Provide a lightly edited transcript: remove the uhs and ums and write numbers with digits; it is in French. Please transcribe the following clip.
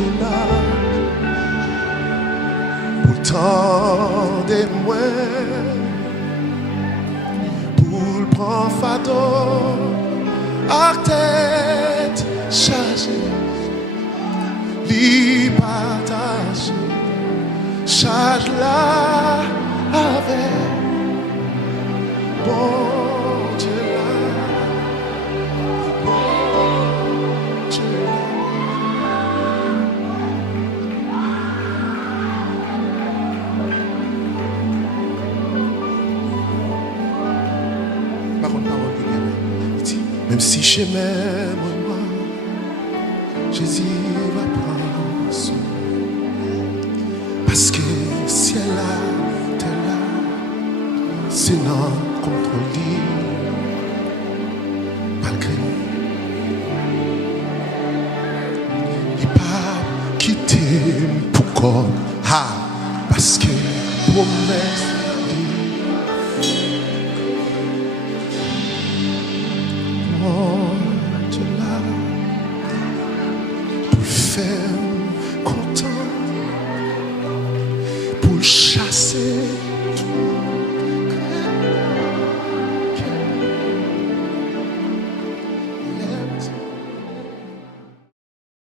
Dieu là, pourtant des moins, pour le prendre fardeau, à tête chargée, lui partager, charge là avec bon Dieu là, bon Dieu là. Même si je m'aime moi, Jésus va prendre soin. Parce que si elle a, t'es là, c'est non contre lui. Malgré il pas quitter pourquoi. Ah, parce que promesse. Dieu là, pour le faire content, pour le chasser